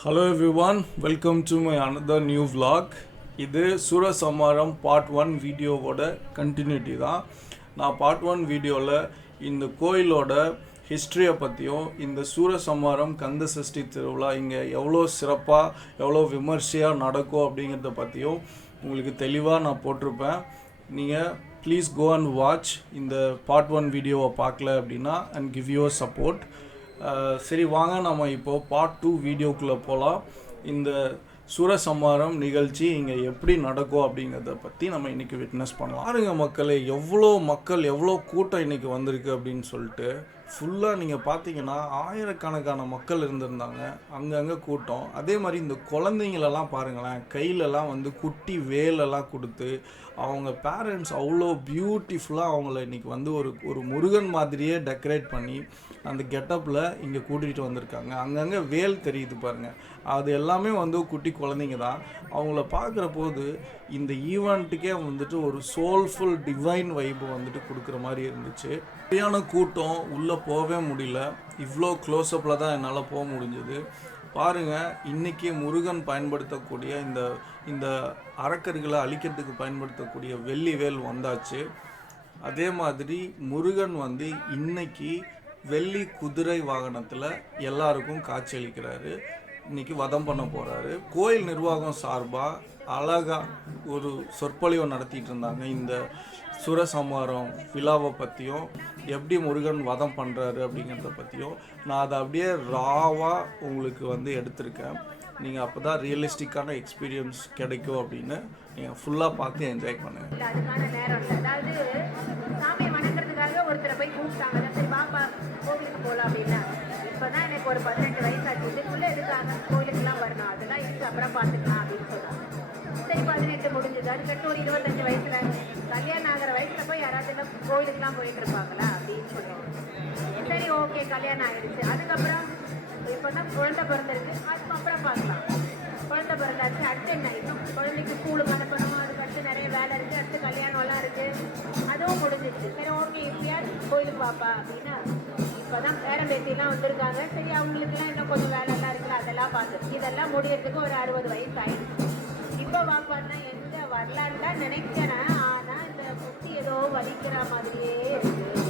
Hello everyone, welcome to my another new vlog. இது Soorasamharam part 1 வீடியோவோட continuity தான். நான் பார்ட் 1 வீடியோவில் இந்த கோயிலோட ஹிஸ்ட்ரியை பற்றியும் இந்த சூரசம்ஹாரம் கந்த சஷ்டி திருவிழா இங்கே எவ்வளோ சிறப்பாக எவ்வளோ விமர்சையாக நடக்கும் அப்படிங்கிறத பற்றியும் உங்களுக்கு தெளிவாக நான் போட்டிருப்பேன். நீங்கள் ப்ளீஸ் கோ அண்ட் வாட்ச் இந்த பார்ட் 1 வீடியோவை பார்க்கல அப்படின்னா அண்ட் கிவ் யுவர் சப்போர்ட். சரி வாங்க நம்ம இப்போது பார்ட் 2 வீடியோக்குள்ளே போகலாம். இந்த சூரசம்ஹாரம் நிகழ்ச்சி இங்கே எப்படி நடக்கும் அப்படிங்கிறத பற்றி நம்ம இன்றைக்கி விட்னஸ் பண்ணலாம். பாருங்க மக்களே, எவ்வளோ மக்கள் எவ்வளோ கூட்டம் இன்றைக்கி வந்திருக்கு அப்படின்னு சொல்லிட்டு ஃபுல்லாக நீங்கள் பார்த்தீங்கன்னா ஆயிரக்கணக்கான மக்கள் இருந்திருந்தாங்க, அங்கங்கே கூட்டம். அதே மாதிரி இந்த குழந்தைங்களெல்லாம் பாருங்களேன், கையிலலாம் வந்து குட்டி வேலெல்லாம் கொடுத்து அவங்க பேரண்ட்ஸ் அவ்வளோ பியூட்டிஃபுல்லாக அவங்கள இன்றைக்கி வந்து ஒரு முருகன் மாதிரியே டெக்கரேட் பண்ணி அந்த கெட்டப்பில் இங்கே கூட்டிகிட்டு வந்திருக்காங்க. அங்கங்கே வேல் தெரியுது பாருங்கள், அது எல்லாமே வந்து குட்டி குழந்தைங்க தான். அவங்கள பார்க்குற போது இந்த ஈவெண்ட்டுக்கே வந்துட்டு ஒரு சோல்ஃபுல் டிவைன் வைப்பு வந்துட்டு கொடுக்குற மாதிரி இருந்துச்சு. சரியான கூட்டம், உள்ளே போகவே முடியல. இவ்வளோ க்ளோஸ்அப்பில் தான் என்னால் போக முடிஞ்சது. பாருங்கள், இன்றைக்கி முருகன் பயன்படுத்தக்கூடிய இந்த அரக்கர்களை அழிக்கிறதுக்கு பயன்படுத்தக்கூடிய வெள்ளி வேல் வந்தாச்சு. அதே மாதிரி முருகன் வந்து இன்னைக்கு வெள்ளி குதிரை வாகனத்தில் எல்லாருக்கும் காட்சியளிக்கிறாரு. இன்றைக்கி வதம் பண்ண போகிறாரு. கோயில் நிர்வாகம் சார்பாக அழகாக ஒரு சொற்பொழிவை நடத்திட்டு இருந்தாங்க. இந்த சூரசம்ஹாரம் விழாவை பற்றியும் எப்படி முருகன் வதம் பண்ணுறாரு அப்படிங்கிறத பற்றியும் நான் அதை அப்படியே ராவாக உங்களுக்கு வந்து எடுத்திருக்கேன். நீங்கள் அப்போ தான் ரியலிஸ்டிக்கான எக்ஸ்பீரியன்ஸ் கிடைக்கும் அப்படின்னு நீங்கள் ஃபுல்லாக பார்த்து என்ஜாய் பண்ணுங்கள். அதுக்கான நேரம் இல்லை. அதாவது சாமியை வணங்குறதுக்காக ஒருத்தரை போய் கூப்பிட்டாங்க, சரி பாப்பா கோவிலுக்கு போகலாம் அப்படின்னா. இப்போ தான் எனக்கு ஒரு 18 வயசாச்சு, இதுக்குள்ளே இருக்காங்க கோயிலுக்குலாம் வரணும், அதெல்லாம் இருக்கு அப்புறம் பார்த்துக்கலாம் அப்படின்னு சொன்னாங்க. சரி 18 முடிஞ்சது. அதுக்கடுத்து ஒரு 25 வயசில் கல்யாணம் ஆகிற வயசில் போய் யாராவது கோயிலுக்குலாம் போயிட்டு இருப்பாங்களா அப்படின்னு சொல்லுவாங்க. சரி ஓகே, கல்யாணம் ஆகிடுச்சு. அதுக்கப்புறம் இப்போ தான் குழந்தை பிறந்திருக்கு, அதுக்கப்புறம் பார்க்கலாம். குழந்தை பிறந்தாச்சு, அடுத்து என்ன, இன்னும் குழந்தைக்கு ஸ்கூலுக்கு அனுப்பணும், அதுக்கு அடுத்து நிறைய வேலை இருக்குது, அடுத்து கல்யாணம்லாம் இருக்குது, அதுவும் முடிஞ்சிச்சு. சரி ஓகே, இப்பயாவது கோயிலுக்கு பாப்பா அப்படின்னா இப்போ தான் பேரன் பேத்திலாம் வந்திருக்காங்க. சரி அவங்களுக்குலாம் இன்னும் கொஞ்சம் வேலைலாம் இருக்குல்ல, அதெல்லாம் பார்த்து இதெல்லாம் முடியறதுக்கு ஒரு 60 வயசு ஆயிடுச்சு. இப்போ வாப்பான்னா எங்கே வரலான்னு தான் நினைக்கிறேன். ஆனால் இந்த முட்டி ஏதோ வலிக்கிற மாதிரியே இருக்குது.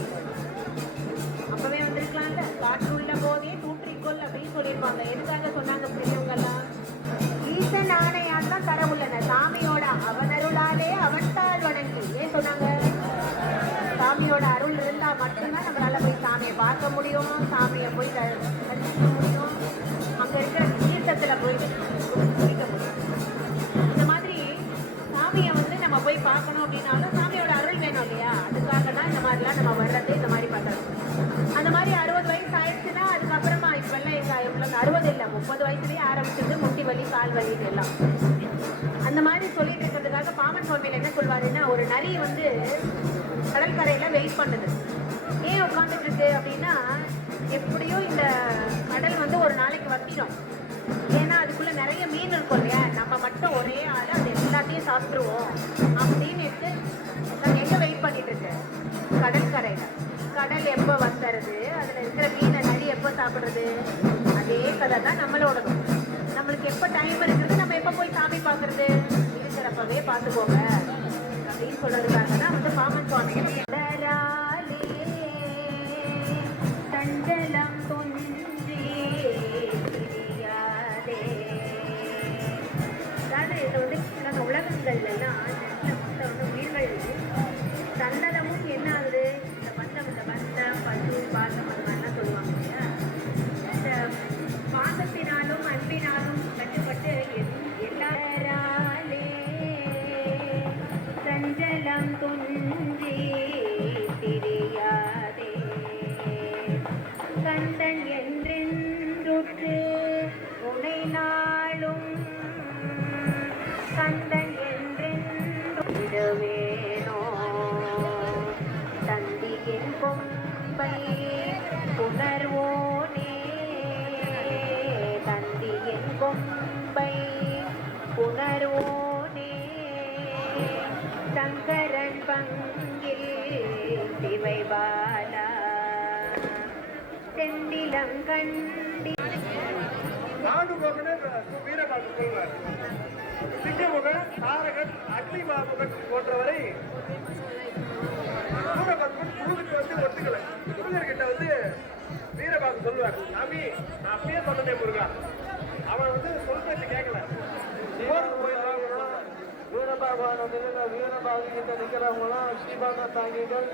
அப்பவே வந்திருக்கலாம்ல, காற்றுள்ள போதே தூற்றிக்கொள் அப்படின்னு சொல்லியிருப்பாங்க. எதுக்காக சொன்னாங்க பெரியவங்கெல்லாம்? ஈசன் ஆணையால் தான் கடவுள்ளன, சாமியோட அவனருளாலே அவன் தாழ் வணங்கு. ஏன் சொன்னாங்க? சாமியோட அருள் இருந்தால் மட்டும்தான் நம்மளால போய் சாமியை பார்க்க முடியும், சாமியை போய் தரிசிக்க முடியும், அங்கே இருக்கிற தீர்த்தத்தில் போயிட்டு குடிக்க முடியும். இந்த மாதிரி சாமியை வந்து நம்ம போய் பார்க்கணும் அப்படின்னாலும் சாமியோட அருள் வேணும் இல்லையா? அதுக்காக தான் இந்த மாதிரிலாம் நம்ம வர்றது, இந்த மாதிரி பார்க்கணும். அந்த மாதிரி 60 வயசு ஆயிடுச்சுன்னா அதுக்கப்புறமா இப்பெல்லாம் எங்கள் 60 இல்லை 30 வயசுலேயே ஆரம்பிச்சது முட்டி வலி, கால் வலி எல்லாம். அந்த மாதிரி சொல்லிட்டு இருக்கிறதுக்காக பாமன் சுவாமியில் என்ன சொல்வாருன்னா, ஒரு நரி வந்து கடற்கரையில் வெயிட் பண்ணுது. ஏன் உட்காந்துட்டு இருக்கு அப்படின்னா, எப்படியோ இந்த கடல் வந்து ஒரு நாளைக்கு வத்திடும். ஏன்னா அதுக்குள்ளே நிறைய மீன் இருக்கும் இல்லையா, நம்ம மட்டும் ஒரே ஆள் அது எல்லாத்தையும் சாப்பிட்ருவோம் அப்படின்னு எங்கே வெயிட் பண்ணிட்டு இருக்கு? கடற்கரையில். கடல் எப்போ வந்துடுறது, அதில் இருக்கிற மீனை நரி எப்போ சாப்பிட்றது? அதே கதை தான் நம்மளோடதும். நம்மளுக்கு எப்போ டைம் இருக்குது, நம்ம எப்போ போய் சாமி பார்க்குறது? இருக்கிறப்பவே பார்த்துக்கோங்க அப்படின்னு சொல்கிறதுக்காக தான் வந்து பாமன் சுவாமிகள் தஞ்சலம் தொன்றி தெரியாதே. அதாவது இதை வந்து நம்ம உலகங்கள்லாம் வந்து உயிர்கள் தன்னலமும் என்ன ஆகுது, இந்த பந்தம் பசு பாசம் அந்த மாதிரிலாம் சொல்லுவாங்க இல்லையா? இந்த பாசத்தினாலும் அன்பினாலும் கட்டுப்பட்டு எல்லாராலே சஞ்சலம் துன்றி தெரியாதே. கந்தன் என்றென்றுற்று உனை நாளும் கந்தன் என்றென்றுவேனோ தந்தியின் கொம்பை புணர்வோனே, தந்தியின் கொம்பை புணர்வோனே, சங்கரன் பங்கில் சிவைபாலா செந்திலம் கண்டி நாடு போகணும் வீரபாகு சொல்வார். சிங்கமுகன், தாரகன், அக்னிமாமுகன் போன்றவரை சூரபத்மன் முருகனுக்கு வந்து ஒத்துக்கல. முருகர்கிட்ட வந்து வீரபாகு சொல்லுவார், சாமி நான் அப்பயே சொன்னேன் முருகா, அவன் வந்து சொல்றது கேட்கல. வீரபாகுவான வீரபாகு கிட்ட நிக்கிறவங்களும் ஸ்ரீபாக தாங்கிகள்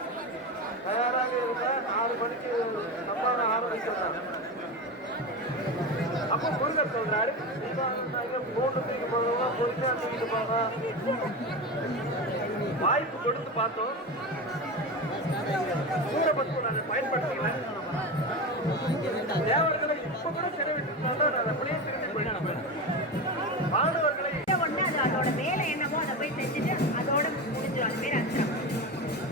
தயாராக இருக்க 6 மணிக்கு சம்பான ஆரம்பிச்சிருந்தாங்க. அப்ப முருகர் சொல்றாரு, 3 மணிக்கு போறவங்க பொறுமையா தூக்கிட்டு போங்க. வாய்ப்பு கொடுத்து பார்த்தோம், சூரபத்மன் அதை பயன்படுத்தல. தேவர்களை இப்ப கூட சிறைவிட்டு நான் அப்படியே திரும்பி போயிட்டேன். மாணவர்களை ஒண்ணு அது அதோட வேலை என்னமோ அதை போய் செஞ்சுட்டு அதோட முடிஞ்சிடும். அது பேர் அஸ்திரம்.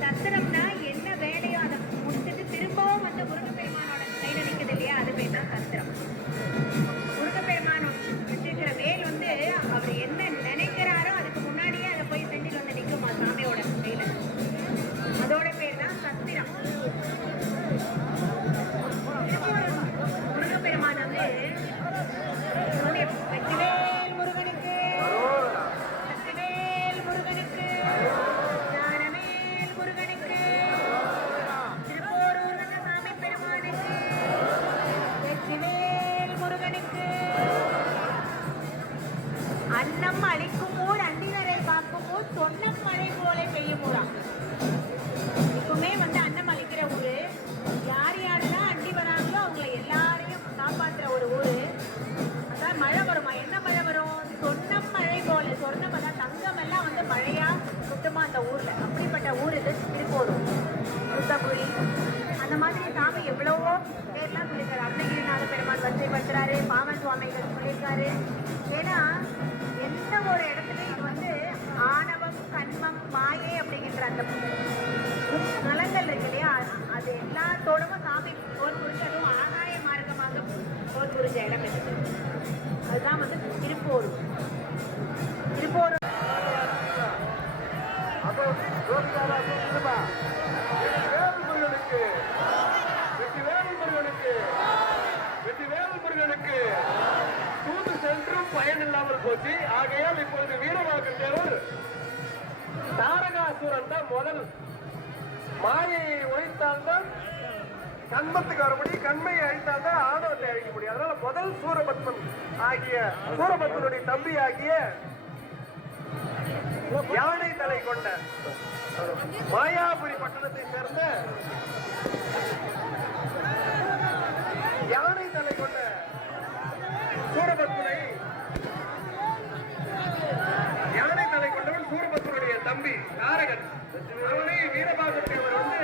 சஸ்திரம்னா என்ன வேலையோ அதை முடிச்சுட்டு திரும்பவும் வந்து முருகப்பெருமானோட கையில நிக்குது இல்லையா, அது பேர் தான் சஸ்திரம். முருகப்பெருமான் வச்சிருக்கிற வேல் வந்து அவர் என்ன நினைக்கிறாரோ அதுக்கு முன்னாடியே அதை போய் செஞ்சுட்டு வந்து நிற்குமா சாமியோட கையில. அதோட பேர் தான் சஸ்திரம். முருகப்பெருமான் வந்து வெற்றிவேல் முருகனுக்கு, சக்திவேல் முருகனுக்கு, ஞானவேல் முருகனுக்கு, திருப்போரூர் ரங்கசாமி பெருமானுக்கு, வெற்றிவேல் முருகனுக்கு. அன்னம் அளிக்கும் ஊர் அண்டினரை காக்கும் ஊர் சொன்னம் மழை போல பெய்யும் ஊரா. இப்பவுமே வந்து அன்னம் அளிக்கிற ஊரு, யார் யாரெல்லாம் அண்டி வராங்களோ அவங்களை எல்லாரையும் காப்பாற்றுற ஒரு ஊரு. அதான் மழை வருமா, என்ன மழை வரும், சொன்னம் மழை போல. சொர்ணம் அதான் தங்கம் எல்லாம் வந்து மழையா சுத்தமா அந்த ஊர்ல. அப்படிப்பட்ட ஊர் இது திருப்போரூர், புத்தகுழி. அந்த மாதிரி சாமி எவ்வளவோ பேர்லாம் சொல்லியிருக்காரு. அருணகிரிநாத பெருமான் வரிசைப்படுத்துறாரு, பாமன் சுவாமிகள் சொல்லியிருக்காரு. ஏன்னா எந்த ஒரு இடத்துலையும் இது வந்து ஆணவம், கண்மம், மாயை அப்படிங்கிற அந்த நலங்கள் இருக்கு இல்லையா, அது எல்லாத்தோடவும் சாமி போர் புரிஞ்சு, அதுவும் ஆகாய மார்க்கமாக போர் புரிஞ்ச இடம் இருக்கு. அதுதான் வந்து திருப்போரூர். திருப்போரூர் முருகனுக்கு தூது சென்றும் பயன் இல்லாமல் போச்சு. ஆகையால் இப்பொழுது வீரபாகு தேவர் தாரகாசுரன் தான் முதல் மாயையை ஒழித்தால்தான் கண்மத்துக்கு வர முடியும், கண்மையை அழித்தால்தான் ஆணவத்தை அழிக்க முடியும். அதனால முதல் சூரபத்மன் ஆகிய சூரபத்மனுடைய தம்பி ஆகிய யானை தலை கொண்ட மாயாபுரி பட்டணத்தை சேர்ந்த யானை தலை கொண்ட சூரபத்மனை, யானை தலை கொண்டவன் சூரபத்மனுடைய தம்பி தாரகன். அவனை வீரபாகு தேவர் வந்து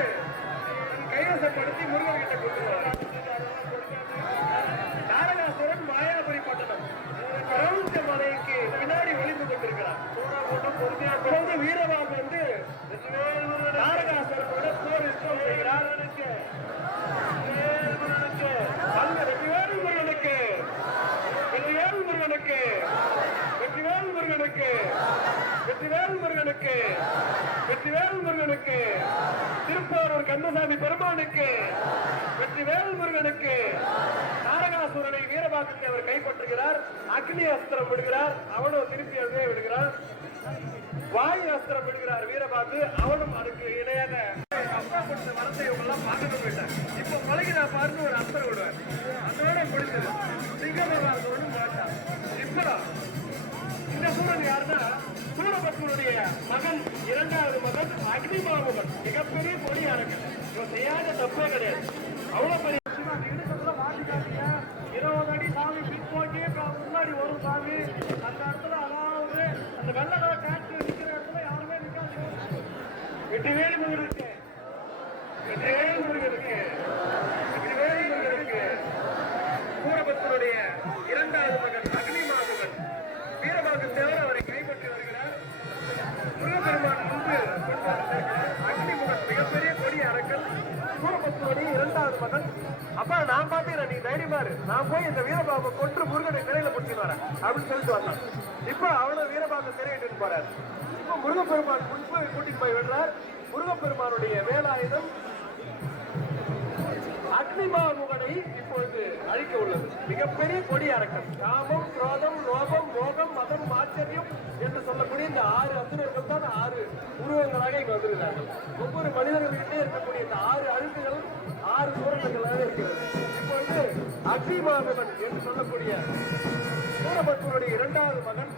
கைவசப்படுத்தி முருகன் கிட்ட கொடுத்துருவார். தாரகாசுரன் மாயாபுரி பட்டணம் பிரபஞ்ச மலைக்கு பின்னாடி ஒளிந்து கொண்டிருக்கிறார். தொடர்ந்து வீரபாகு வந்து தாரகாசுரனோட போர் யுத்தம் செய்கிறார். வெற்றிவேல் முருகனுக்கு, வெற்றிவேல் முருகனுக்கு, வெற்றிவேல் முருகனுக்கு, வெற்றிவேல் முருகனுக்கு, வெற்றிவேல் முருகனுக்கு, திருப்போரூர் கந்தசாமி பெருமானுக்கு, வெற்றிவேல் முருகனுக்கு. தாரகாசுரனை வீரபாகு தேவர் கைப்பற்றுகிறார். அக்னி அஸ்திரம் விடுகிறார், அவனும் திருப்பி அதே விடுகிறார். வாயு அஸ்திரம் விடுகிறார் வீரபாகு, அவனும் அதுக்கு இணையாக அப்பா கொடுத்த வரத்தை இவங்க எல்லாம் பார்த்துட்டு போயிட்டார். இப்ப பழகினா பாருங்க ஒரு அஸ்திரம் விடுவார், அதோட முடிந்தது. சிங்கமகாரத்தோடு மாட்டார். இப்பதான் இந்த சூரன் யாருன்னா சூரபத்மனுடைய மகன், 2வது மகன் அக்னிமாமுகன். மிகப்பெரிய கொடியானவன். இவன் செய்யாத தப்பே கிடையாது. அவ்வளவு பெரிய 20 அடி சாமி பின்போக்கே முன்னாடி வரும் சாமி. அந்த இடத்துல அதாவது அந்த வெள்ளக்கால காற்று நிற்கிற இடத்துல யாருமே நிற்காது. வெற்றிவேல் முருகனுக்கு, வெற்றிவேல் முருகனுக்கு, வெற்றிவேல் முருகனுக்கு. சூரபத்மனுடைய 2வது மகன் அக்னிமாமுகன் வீரபாகு தேவர் அவரை கைப்பற்றி வருகிறார். முருகப்பெருமான் முன்பு அக்னிமுகன் மிகப்பெரிய கொடி அரக்கன். சூரபத்மனுடைய 2வது மகன். அப்பா நான் பாத்துக்கிறேன், நீ தைரியமா இரு, நான் போய் இந்த வீரபாபு கொன்று முருகனை சிறையில பிடிச்சிட்டு வரேன் அப்படின்னு சொல்லிட்டு வந்தான். இப்ப அவனும் வீரபாபு சிறையிட்டு போறாரு. இப்ப முருகப்பெருமான் முன்பு கூட்டிட்டு போய் விடுறார். முருகப்பெருமானுடைய வேலாயுதம் அக்னிமாமுகனை இப்பொழுது அழிக்க உள்ளது. மிகப்பெரிய கொடி அரக்கன். காமம், குரோதம், லோபம், ஆச்சரியம் என்று சொல்லக்கூடிய இந்த 6 அசுரர்கள் தான் 6 உருவங்களாக இங்க வந்திருக்கிறார்கள். ஒவ்வொரு மனிதர்களிடையே இருக்கக்கூடிய இந்த 6 அழுக்குகளும் 6 சூரங்களாக இருக்கிறது. இப்பொழுது அக்னிமாதவன் என்று சொல்லக்கூடிய சூரபத்மனுடைய 2வது மகன்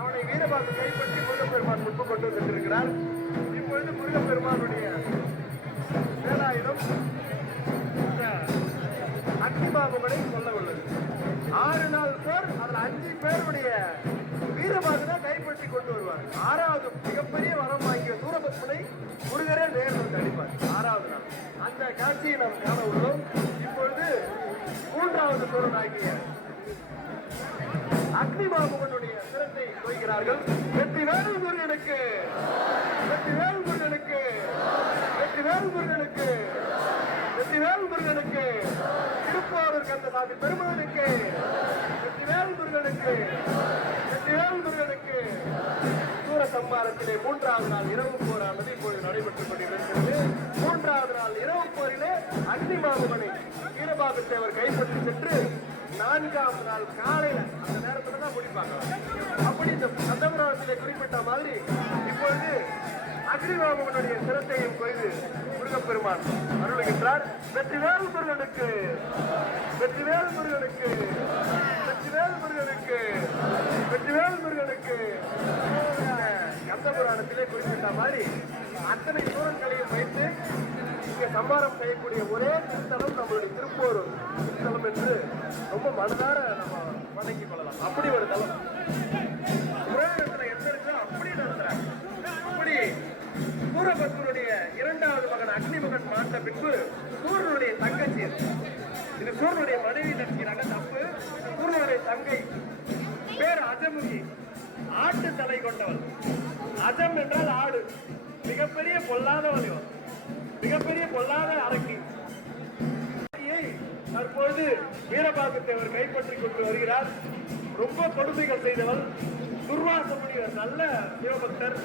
அவனை வீரபாகு கைப்பற்றி முருகப்பெருமான் முன்பு கொண்டு சென்றிருக்கிறார். இப்பொழுது முருகப்பெருமானுடைய வேலாயுதம் இந்த அக்னிமாதவனை சொல்ல உள்ளது. 6 நாள் போர், அதில் 5 பேருடைய வீரபாகு தான் கைப்பற்றி கொண்டு வருவார். 6வது மிகப்பெரிய வரம் வாங்கிய சூரபத்மனை முருகரே நேரில் வந்து அடிப்பார். 6வது நாள் அந்த காட்சியை நாம் காண உள்ளோம். இப்பொழுது 3வது சூரன் ஆகிய அக்னிமாமுகனுடைய சிரத்தை கொய்கிறார்கள். வெற்றிவேல் முருகனுக்கு, வெற்றிவேல் முருகனுக்கு, வெற்றிவேல் முருகனுக்கு, வெற்றிவேல் முருகனுக்கு, திருப்போரூர் கந்தசாமி பெருமானுக்கு, வெற்றிவேல் முருகனுக்கு, வெற்றிவேல் முருகனுக்கு. சூரசம்ஹாரத்திலே 3வது நாள் இரவு போரானது இப்பொழுது நடைபெற்றுக் கொண்டிருக்கிறது. 3வது நாள் இரவு போரிலே அக்னிமாமுகனை வீரபாகு தேவர் கைப்பற்றி சென்று 4வது நாள் காலையில அந்த நேரத்துல தான் முடிப்பாங்க. அப்படி இந்த கந்தபுராணத்திலே குறிப்பிட்ட மாதிரி இப்பொழுது அக்னிமாமுகனுடைய சிரத்தையும் கொய்து முருகப்பெருமான் அருளுகின்றார். வெற்றிவேல் முருகனுக்கு, வெற்றிவேல் முருகனுக்கு, வெற்றிவேல் முருகனுக்கு, வெற்றிவேல் முருகனுக்கு. கந்தபுராணத்திலே குறிப்பிட்ட மாதிரி அத்தனை சூரன்களையும் வைத்து இங்கே சம்மாரம் செய்யக்கூடிய ஒரே திருத்தலம் நம்மளுடைய திருப்போரூர் திருத்தலம் என்று ரொம்ப மனதார நம்ம வணங்கிக் கொள்ளலாம். அப்படி ஒரு தலம் புராணத்துல எந்த இருக்கோ அப்படி நடத்துறாங்க. அப்படி சூரபத்மனுடைய 2வது மகன் அக்னிமகன் மாண்ட பின்பு சூரனுடைய தங்கச்சி, இது சூரனுடைய மனைவி நினைக்கிறாங்க, தப்பு. சூரனுடைய தங்கை பேர் அஜமுகி, ஆட்டு தலை கொண்டவள். அஜம் என்றால் ஆடு, மிகப்பெரிய பொல்லாதவள் இவள், மிகப்பெரிய பொல்லாத அரக்கி. தற்பொழுது வீரபாகு தேவர் கைப்பற்றி கொண்டு வருகிறார். ரொம்ப கொடுமைகள் செய்தவள் துர்வாச முனிவர், நல்ல சிவபக்தர்.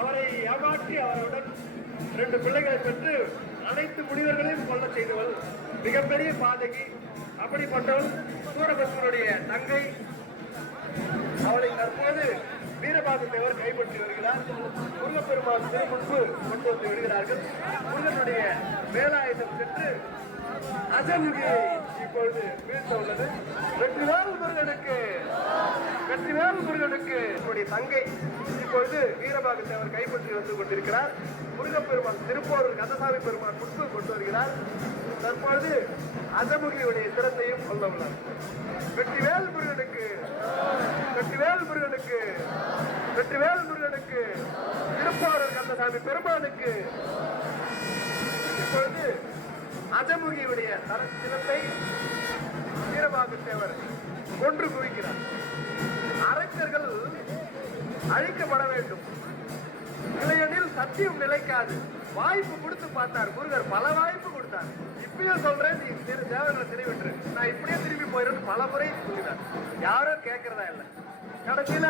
அவரை ஏமாற்றி அவருடன் 2 பிள்ளைகளை பெற்று அனைத்து முனிவர்களையும் கொல்ல செய்தவள், மிகப்பெரிய பாதகி. அப்படிப்பட்டவள் சூரபத்மனுடைய தங்கை. அவளை தற்போது வீரபாகு தேவர் கைப்பற்றி வருகிறார். முருகப்பெருமான் திருமுன்பு கொண்டு வந்து விடுகிறார்கள். முருகனுடைய வேலாயுதம் சென்று அஜமுகியை இப்பொழுது வீழ்த்த உள்ளது. வெற்றிவேல் முருகனுக்கு, வெற்றிவேல் முருகனுக்கு. என்னுடைய தங்கை இப்பொழுது வீரபாகு தேவர் கைப்பற்றி வந்து கொண்டிருக்கிறார். முருகப்பெருமான் திருப்போரூர் கந்தசாமி பெருமான் முன்பு கொண்டு வருகிறார். தற்பொழுது அஜமுகியுடைய சிரத்தையும் கொள்ள உள்ளார். வெற்றிவேல் முருகனுக்கு, வெற்றிவேல் முருகனுக்கு, வெற்றிவேல் முருகனுக்கு, திருப்போரூர் கந்தசாமி பெருமானுக்கு. இப்பொழுது அஜமுகியுடைய சிரத்தை வீரபாகு தேவர் கொன்று குவிக்கிறார். அரக்கர்கள் அழிக்கப்பட வேண்டும், இல்லையெனில் சத்தியம் நிலைக்காது. வாய்ப்பு கொடுத்து பார்த்தார் முருகர், பல வாய்ப்பு கொடுத்தார். இப்பயும் சொல்றேன், நீ தேவனை திரும்பிட்டு நான் இப்படியே திரும்பி போயிருந்து பல முறை சொல்லினார். யாரும் கேட்கறதா இல்லை. கடைசியில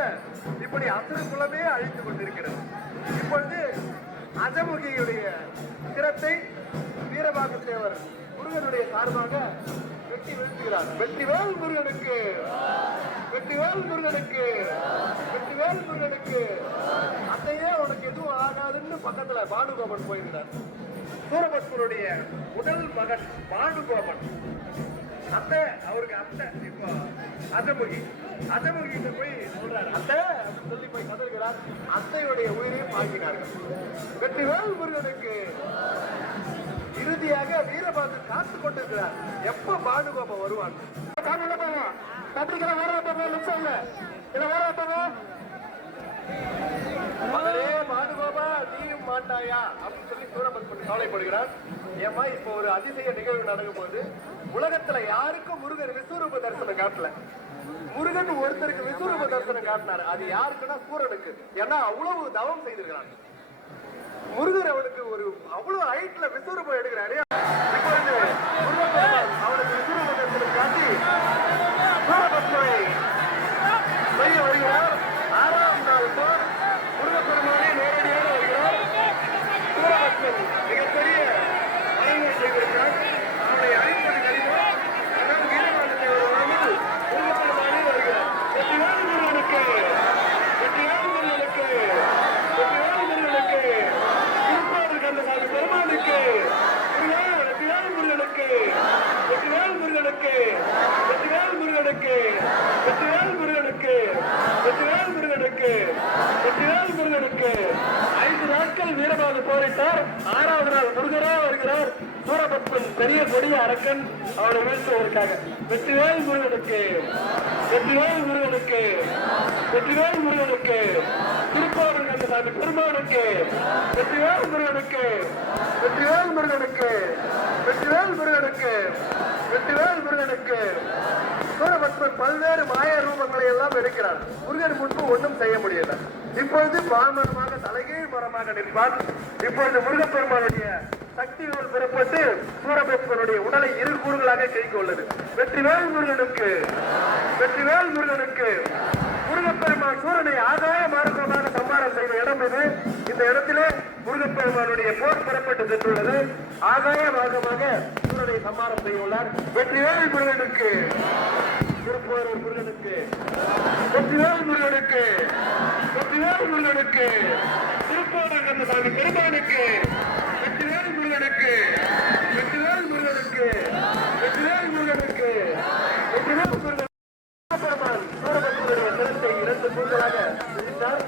இப்படி அசுர குலமே அழித்துக் கொண்டிருக்கிறது. இப்பொழுது அஜமுகியுடைய சிரத்தை வீரபாகு தேவர் முருகனுடைய சார்பாக வெட்டி வீழ்த்துகிறார். வெற்றிவேல் முருகனுக்கு, வெற்றிவேல் முருகனுக்கு, வெற்றிவேல் முருகனுக்கு. அத்தையே உனக்கு எதுவும் ஆகாதுன்னு பக்கத்துல பானுகோபன் போயிருந்தார். சூரபத்மனுடைய முதல் மகன் பானுகோபன் அத்தை, அவருக்கு அத்தை. இப்போ அஜமுகி, அஜமுகிட்ட போய் சொல்றாரு அத்தை அப்படின்னு சொல்லி போய் கதறுகிறார். அத்தையுடைய உயிரையும் வாங்கினார்கள். வெற்றிவேல் முருகனுக்கு. இறுதியாக வீரபாகு காத்து கொண்டிருக்கிறார், எப்ப பானுகோபன் வருவாங்க. மகனே பானுகோபா, நீயும் மாட்டாயா அப்படின்னு சொல்லி சூரபத்மன் கவலைப்படுகிறார். ஏமா இப்ப ஒரு அதிசய நிகழ்வு நடக்கும் போது உலகத்துல யாருக்கும் முருகன் விஸ்வரூப தரிசனம் காட்டல. முருகன் ஒருத்தருக்கு விஸ்வரூப தரிசனம் காட்டினார். அது யாருக்குன்னா சூரனுக்கு. ஏன்னா அவ்வளவு தவம் செய்திருக்கிறான் முருகர். அவனுக்கு ஒரு அவ்வளவு ஹைட்ல விஸ்வரூபம் எடுக்கிறாரு. அவனுக்கு விஸ்வரூப தரிசனம் காட்டி சூரபத்மனை செய்ய வருகிறார். 6ஆம் நாள் போர் முருகப்பெருமானே நேரடியாக வருகிறார். சூரபத்மன் மிகப்பெரிய மரணம் செய்திருக்கிறார். அவனை அழிப்பது கடிதம். ஆனால் வீரபாகு தேவர் முருகப்பெருமானே வருகிறார். வெற்றிவேல் முருகனுக்கு, முருகனுக்கு வெற்றிவேல் முருகனுக்கு வெற்றிவேல் முருகனுக்கு வெற்றிவேல் முருகனுக்கு 5 நாட்கள் வீரமாக போரிட்டார். 6வது நாள் முருகரா வருகிறார். சூரபத்மன் பெரிய கொடிய அரக்கன் அவரை வீழ்த்துவதற்காக. வெற்றிவேல் முருகனுக்கு வெற்றிவேல் முருகனுக்கு வெற்றிவேல் முருகனுக்கு திருப்போரூர் கந்தசாமி பெருமானுக்கு வெற்றிவேல் முருகனுக்கு வெற்றிவேல் முருகனுக்கு வெற்றிவேல் முருகனுக்கு வெற்றிவேல் முருகனுக்கு. சூரபத்மன் பல்வேறு மாய ரூபங்களை எல்லாம் எடுக்கிறார். முருகன் முன்பு ஒன்றும் செய்ய முடியல. இப்பொழுது பாமரமாக தலைகீழ் மரமாக நிற்பான். இப்பொழுது முருகப்பெருமானுடைய சக்திகள் பெறப்பட்டு சூரபத்மனுடைய உடலை 2 கூறுகளாக கைக்கு உள்ளது. வெற்றிவேல் முருகனுக்கு வெற்றிவேல் முருகனுக்கு. முருகப்பெருமான் சூரனை ஆகாய மார்க்கமாக சம்மாரம் செய்த இடம் இது. இந்த இடத்திலே முருகப்பெருமானுடைய போர் பெறப்பட்டு சென்றுள்ளது. ஆகாய மார்க்கமாக சூரனை சம்மாரம் செய்துள்ளார். வெற்றிவேல் முருகனுக்கு திருப்போரூர் முருகனுக்கு வெற்றிவேல் முருகனுக்கு வெற்றிவேல் முருகனுக்கு திருப்போரூர் கந்தசாமி பெருமானுக்கு வெற்றிவேல் முருகனுக்கு வெற்றிவேல் முருகனுக்கு வெற்றிவேல் முருகனுக்கு வெற்றிவேல் முருகன். பெருமான் சூரபத்மனுடைய சிரத்தை 2 கூறுகளாக பிரித்தார்.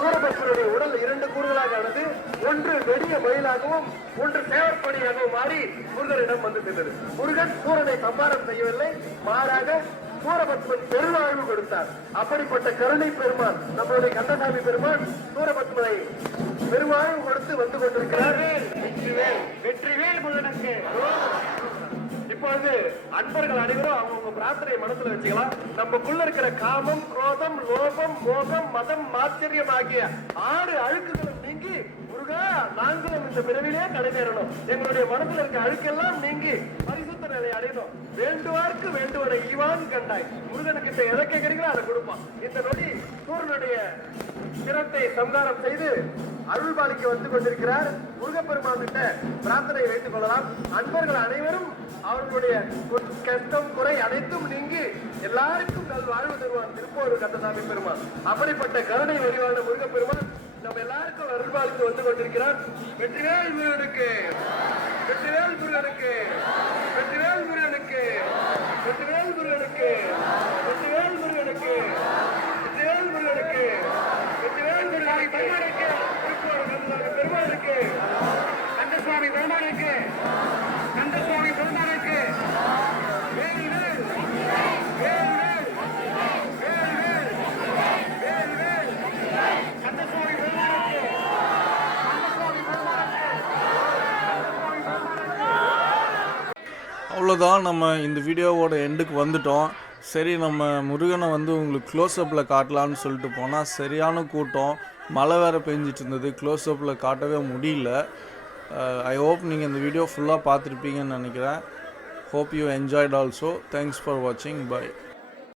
சூரபத்மனுடைய உடல் 2 கூறுகளாக ஆனது. ஒன்று வெடிய மயிலாகவும் ஒன்று சேவற்பணியாகவும் மாறி முருகனிடம் வந்து சென்றது. முருகன் சூரனை சம்மாரம் செய்யவில்லை, மாறாக சூரபத்மன் பெருவாழ்வு கொடுத்தார். அப்படிப்பட்ட கருணை பெருமான் நம்மளுடைய கந்தசாமி பெருமான் சூரபத்மனை பெருவாழ்வு கொடுத்து வந்து கொண்டிருக்கிறார். வெற்றிவேல் வெற்றிவேல் முருகனுக்கு. இப்பொழுது அன்பர்கள் அனைவரும் அவங்க பிரார்த்தனை மனசுல வச்சுக்கலாம். நமக்குள்ள இருக்கிற காமம், குரோதம், லோபம், மோகம், மதம், ஆச்சரியம் ஆகிய 6 அழுக்குகளும் நீங்கி முருகா நாங்களும் இந்த பிறவிலே கடைபெறணும். எங்களுடைய மனதில் இருக்க அழுக்கெல்லாம் நீங்கி பரிசுத்த நிலை அடையணும். வேண்டுவார்க்கு வேண்டுவனை ஈவான் கண்டாய். முருகனுக்கிட்ட எதை கேட்கிறீங்களோ அதை கொடுப்பான். இந்த நொடி சூரனுடைய சிரத்தை சம்காரம் செய்து அருள்பாலிக்கு வந்து கொண்டிருக்கிறார். முருகப்பெருமான் கிட்ட பிரார்த்தனை வைத்துக் கொள்ளலாம். அன்பர்கள் அனைவரும் அவர்களுடைய கஷ்டம் குறை அனைத்தும் நீங்கி எல்லாருக்கும் நல்வாழ்வு தருவான் திருப்போரூர் கந்தசாமி பெருமான். அப்படிப்பட்ட கருணை வடிவான முருகப்பெருமான் நம்ம எல்லாருக்கும் அருள்பாலிக்கு வந்து கொண்டிருக்கிறார். வெற்றிவேல் முருகனுக்கு வெற்றிவேல் முருகனுக்கு வெற்றிவேல் முருகனுக்கு வெற்றிவேல் முருகனுக்கு வெற்றிவேல் முருகனுக்கு வெற்றிவேல் முருகனுக்கு வெற்றிவேல் முருகனை பெருமானுக்கு திருப்போரூர் கந்தசாமி பெருமானுக்கு கந்தசுவாமி பெருமானுக்கு கந்தசுவாமி பெருமானுக்கு வேல் வேல் வேல் வேல் வேல் வேல் வேல் வேல் கந்தசுவாமி பெருமானுக்கு கந்தசுவாமி பெருமானுக்கு கந்தசுவாமி பெருமானுக்கு. அவ்வளோதான், நம்ம இந்த வீடியோவோட எண்டுக்கு வந்துட்டோம். சரி, நம்ம முருகனை வந்து உங்களுக்கு க்ளோஸ்அப்பில் காட்டலான்னு சொல்லிட்டு போனால் சரியான கூட்டம், மழை வேறு பெஞ்சிட்டு இருந்தது, க்ளோஸ்அப்பில் காட்டவே முடியல. ஐ ஹோப் நீங்கள் இந்த வீடியோ ஃபுல்லாக பார்த்துருப்பீங்கன்னு நினைக்கிறேன். Hope you enjoyed also. Thanks for வாட்சிங். பை.